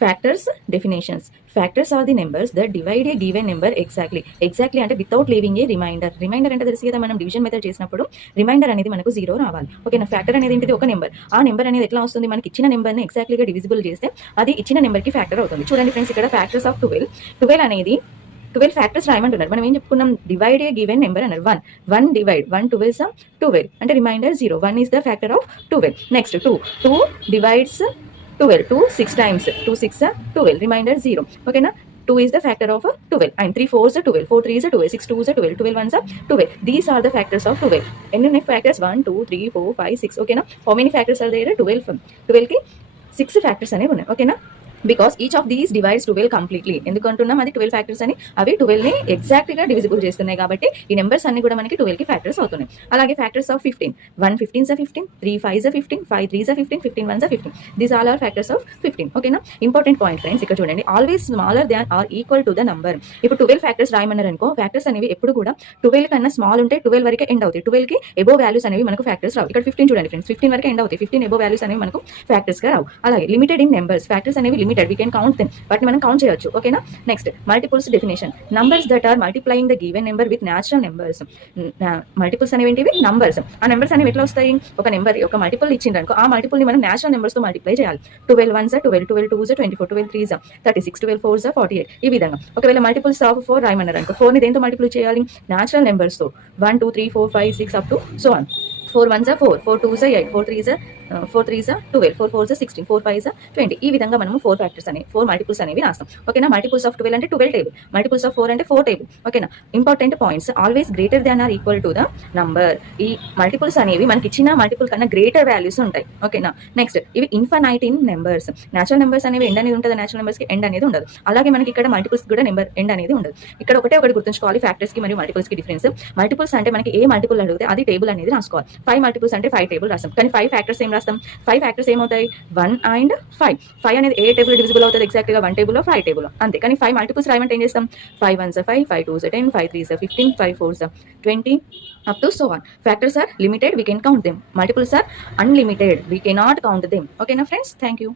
Factors definitions. Factors are the numbers that divide a given number exactly అంటే without leaving a remainder అంటే తెలుసు కదా, మనం division method చేసినప్పుడు రిమైండర్ అనేది మనకు 0 రావాలి. ఓకేనా. ఫ్యాక్టర్ అనేది ఏంటిది, ఒక నెంబర్. ఆ నెంబర్ అనేది ఎట్లా వస్తుంది, మనకి ఇచ్చిన నెంబర్ని ఎగ్జాక్ట్లీగా డివిజిబుల్ చేస్తే అది ఇచ్చిన నెంబర్కి ఫ్యాక్టర్ అవుతుంది. చూడండి ఫ్రెండ్స్, ఇక్కడ ఫ్యాక్టర్స్ ఆఫ్ 12 అనేది 12 ఫ్యాక్టర్స్ రాయమంటున్నారు. మనం ఏం చెప్పుకున్నాం, డివైడ్ ఏ గివెన్ నెంబర్ అన్నారు. 1 డివైడ్ 1 12 12 అంటే remainder 0. 1 is the factor of 12. Next 2 divides 12. 2 6 times 2 6 12 remainder 0. ఓకేనా. 2 is the factor of 12 and 3 4s 12, 4 3s 12, 6 2s 12, 12 1s 12. These are the factors of 12. Any factors 1 2 3 4 5 6. Okay na. How many factors are there? 12 ki 6 factors ane unnai. Okay na. Because each of these divides 12 completely. ఎందుకంటున్నాం, అది 12 factors అని. అవి 12ని ఎగ్జాక్ట్గా divisible చేస్తున్నాయి కాబట్టి ఈ numbers అన్ని కూడా మనకి 12కి ఫ్యాక్టర్స్ అవుతున్నాయి. అలాగే factors of 15. 1 15s 15, 3 5s 15, 5 3s 15, 15 1s 15. These all are factors of 15. ఓకేనా. ఇంపార్టెంట్ పాయింట్ ఫ్రెండ్స్, ఇక్కడ చూడండి, always smaller than or equal to the number. ఇప్పుడు 12 ఫ్యాక్టర్స్ రాయమన్నారు అనుకో, ఫ్యాక్టర్స్ అనేవి ఎప్పుడు కూడా 12 కన్నా స్మాల్ ఉంటే 12 వరకే ఎండ్ అవుతాయి. 12కి ఎబో వాల్యూస్ అనేవి మనకు ఫ్యాక్టర్స్ రావు. ఇక్కడ 15 చూడండి ఫ్రెండ్స్, 15 వరకు ఎండ్ అవుతాయి. 15 ఎబో వాల్యూస్ అనేవి మనకు ఫ్యాక్టర్స్ గా రావు. అలాగే లిమిటెడ్ ఇన్ నెంబర్స్. ఫ్యాక్టర్స్ అనేవి limited, we can count them, వాటిని మనం కౌంట్ చేయొచ్చు. ఓకేనా. Next multiples definition. Numbers that are multiplying the given number with natural numbers. Multiples అనేవి ఏంటివి, నంబర్స్. ఆ నెంబర్స్ అనేవి ఎట్లా వస్తాయి, ఒక నెంబర్ ఒక మల్టిపుల్ ఇచ్చిండ్రు అనుకో, ఆ మల్టిపుల్ ని మనం న్యాచురల్ నెంబర్స్ తో మల్టిప్లై చేయాలి. 12 1s 12, 12 2s 24, 12 3s 36, 12 4s 48. ఈ విధంగా. ఒకవేళ మల్టిపుల్స్ ఆఫ్ 4 రాయమన్నారు అనుకో, 4 ని దేంతో మల్టిప్లై చేయాలి, న్యాచురల్ నెంబర్స్ తో. 1 2 3 4 5 6 up to so on. 4 1s 4, 4 2s 8, 4 3s 12, 4 4s 16, 4 5s 20. ఈ విధంగా మనము 4 ఫ్యాక్టర్స్ అనేవి, 4 మల్టిపుల్స్ అనేవి రాస్తాం. ఓకేనా. మల్టిపుల్స్ ఆఫ్ 12 అంటే 12 టేబుల్, మల్టిపుల్స్ ఆఫ్ 4 అంటే 4 టేబుల్. ఓకేనా. Important points, always greater than or equal to the number. ఈ మల్టిపుల్స్ అనేవి మనకి ఇచ్చిన మల్టిపుల్ కన్నా గ్రేటర్ వాల్యూస్ ఉంటాయి. ఓకేనా. నెక్స్ట్, ఇవి infinite in numbers. Natural numbers అనేవి ఎండ్ అనేది ఉంటుంది, న్యాచురల్ నెంబర్స్ కి ఎండ్ అనేది ఉండదు. అలాగే మనకి ఇక్కడ మల్టిపుల్స్ కూడా నెంబర్ ఎండ్ అనేది ఉండదు. ఇక్కడ ఒకటి గుర్తుంచుకోవాలి, ఫ్యాక్టర్స్ కి మరియు మల్టిపుల్స్ కి డిఫరెన్స్. మల్టిపుల్స్ అంటే మనకి ఏ మల్టిపుల్ అడిగితే అది టేబుల్ అనేది రాసుకోవాలి. 5 మల్టిపుల్స్ అంటే 5 టేబుల్ రాస్తాం. కానీ 5 ఫ్యాక్టర్స్ ఏం రాస్తాం, 5 ఫ్యాక్టర్స్ ఏమవుతాయి, 1 and 5. 5 అనేది ఏ టేబుల్ డివిజిబుల్ అవుతుంది, ఎగ్జాక్ట్ గా 1 టేబుల్ 5 టేబుల్ అంతే. కానీ 5 మల్టిపుల్స్ రాయమంటే ఏం చేస్తాం, 5 1s 5, 5 2s 10, 5 3s 15, 5 4s 20 up to so on. Factors are limited, we can count them. Multiples are unlimited, we cannot count them. Okay na friends, thank you.